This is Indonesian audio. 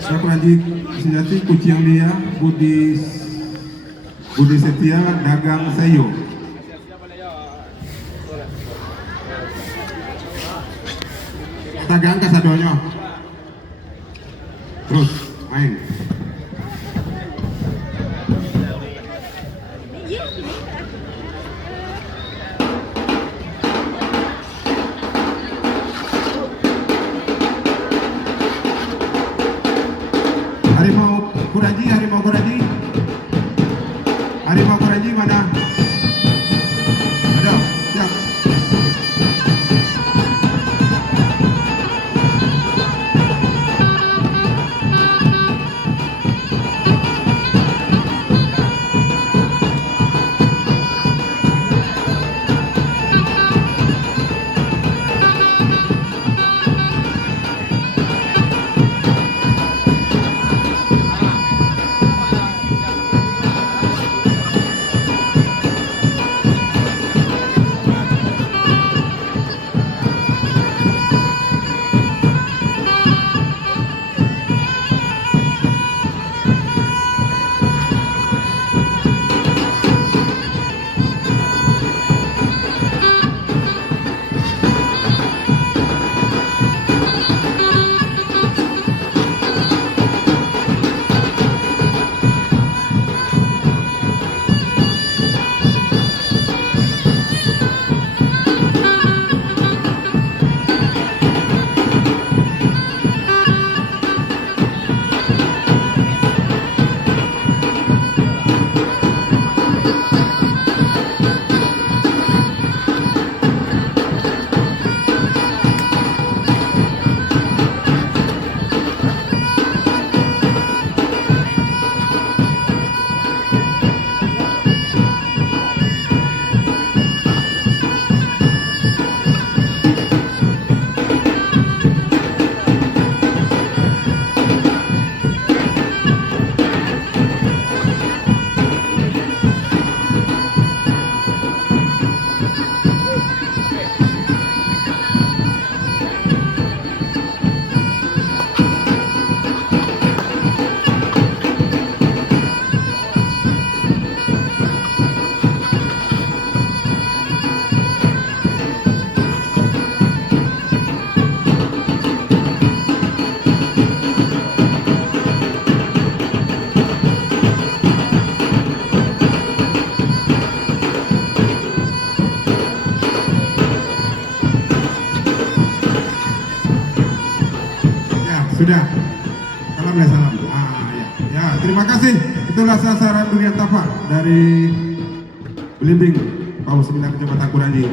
Sakuranji Sejati Kucing Lia Budi Setia Dagang Sayo. Dagang kasadonyo. Terus main. Harimau Kuraji mana? Ayo, siap. Sudah. Salam ya salam. Ya, terima kasih. Itulah sasaran dunia tapak dari Belimbing Paus 9 Kecamatan Kuranji.